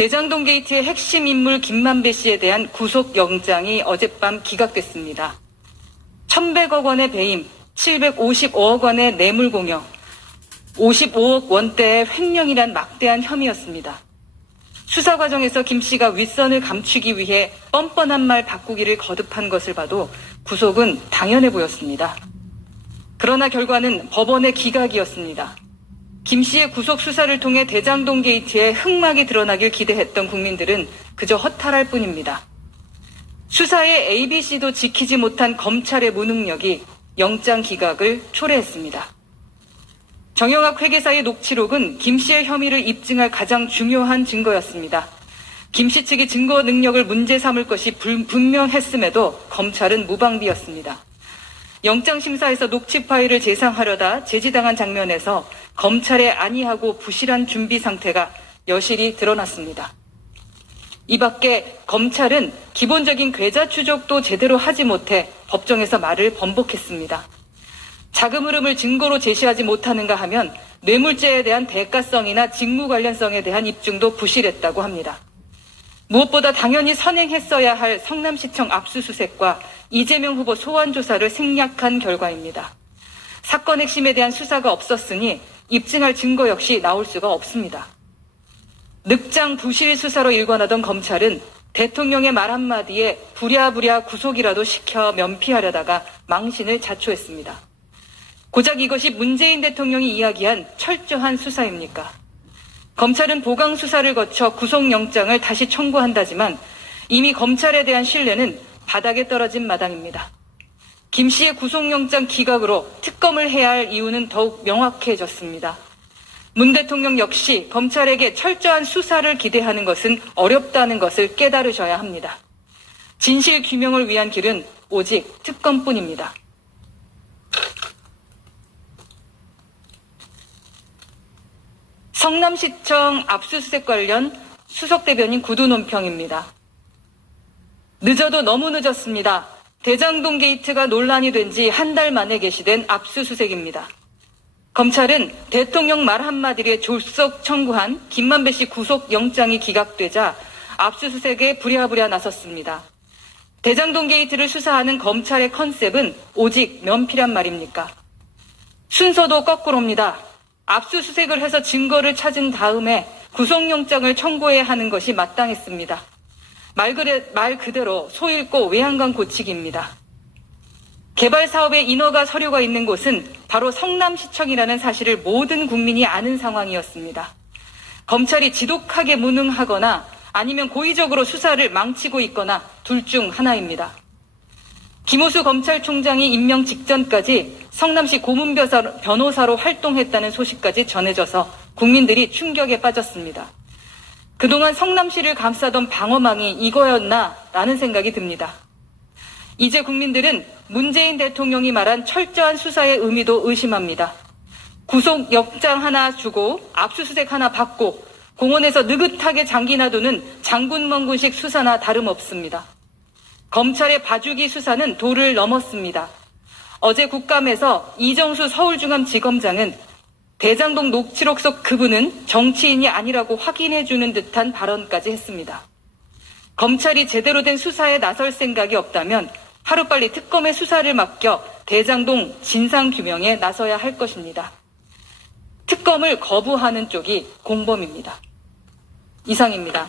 대장동 게이트의 핵심 인물 김만배 씨에 대한 구속영장이 어젯밤 기각됐습니다. 1,100억 원의 배임, 755억 원의 뇌물공여, 55억 원대의 횡령이란 막대한 혐의였습니다. 수사 과정에서 김 씨가 윗선을 감추기 위해 뻔뻔한 말 바꾸기를 거듭한 것을 봐도 구속은 당연해 보였습니다. 그러나 결과는 법원의 기각이었습니다. 김 씨의 구속 수사를 통해 대장동 게이트에 흑막이 드러나길 기대했던 국민들은 그저 허탈할 뿐입니다. 수사의 ABC도 지키지 못한 검찰의 무능력이 영장 기각을 초래했습니다. 정영학 회계사의 녹취록은 김 씨의 혐의를 입증할 가장 중요한 증거였습니다. 김 씨 측이 증거 능력을 문제 삼을 것이 분명했음에도 검찰은 무방비였습니다. 영장심사에서 녹취 파일을 재상하려다 제지당한 장면에서 검찰의 안이하고 부실한 준비 상태가 여실히 드러났습니다. 이 밖에 검찰은 기본적인 괴짜 추적도 제대로 하지 못해 법정에서 말을 번복했습니다. 자금 흐름을 증거로 제시하지 못하는가 하면 뇌물죄에 대한 대가성이나 직무 관련성에 대한 입증도 부실했다고 합니다. 무엇보다 당연히 선행했어야 할 성남시청 압수수색과 이재명 후보 소환 조사를 생략한 결과입니다. 사건 핵심에 대한 수사가 없었으니 입증할 증거 역시 나올 수가 없습니다. 늑장 부실 수사로 일관하던 검찰은 대통령의 말 한마디에 부랴부랴 구속이라도 시켜 면피하려다가 망신을 자초했습니다. 고작 이것이 문재인 대통령이 이야기한 철저한 수사입니까? 검찰은 보강 수사를 거쳐 구속영장을 다시 청구한다지만 이미 검찰에 대한 신뢰는 바닥에 떨어진 마당입니다. 김 씨의 구속영장 기각으로 특검을 해야 할 이유는 더욱 명확해졌습니다. 문 대통령 역시 검찰에게 철저한 수사를 기대하는 것은 어렵다는 것을 깨달으셔야 합니다. 진실 규명을 위한 길은 오직 특검뿐입니다. 성남시청 압수수색 관련 수석 대변인 구두 논평입니다. 늦어도 너무 늦었습니다. 대장동 게이트가 논란이 된 지 한 달 만에 개시된 압수수색입니다. 검찰은 대통령 말 한마디에 졸속 청구한 김만배 씨 구속영장이 기각되자 압수수색에 부랴부랴 나섰습니다. 대장동 게이트를 수사하는 검찰의 컨셉은 오직 면피란 말입니까? 순서도 거꾸로입니다. 압수수색을 해서 증거를 찾은 다음에 구속영장을 청구해야 하는 것이 마땅했습니다. 말 그대로 소 잃고 외양간 고치기입니다. 개발 사업에 인허가 서류가 있는 곳은 바로 성남시청이라는 사실을 모든 국민이 아는 상황이었습니다. 검찰이 지독하게 무능하거나 아니면 고의적으로 수사를 망치고 있거나 둘 중 하나입니다. 김호수 검찰총장이 임명 직전까지 성남시 고문 변호사로 활동했다는 소식까지 전해져서 국민들이 충격에 빠졌습니다. 그동안 성남시를 감싸던 방어망이 이거였나라는 생각이 듭니다. 이제 국민들은 문재인 대통령이 말한 철저한 수사의 의미도 의심합니다. 구속영장 하나 주고 압수수색 하나 받고 공원에서 느긋하게 장기 놔두는 장군멍군식 수사나 다름없습니다. 검찰의 봐주기 수사는 도를 넘었습니다. 어제 국감에서 이정수 서울중앙지검장은 대장동 녹취록 속 그분은 정치인이 아니라고 확인해주는 듯한 발언까지 했습니다. 검찰이 제대로 된 수사에 나설 생각이 없다면 하루빨리 특검의 수사를 맡겨 대장동 진상규명에 나서야 할 것입니다. 특검을 거부하는 쪽이 공범입니다. 이상입니다.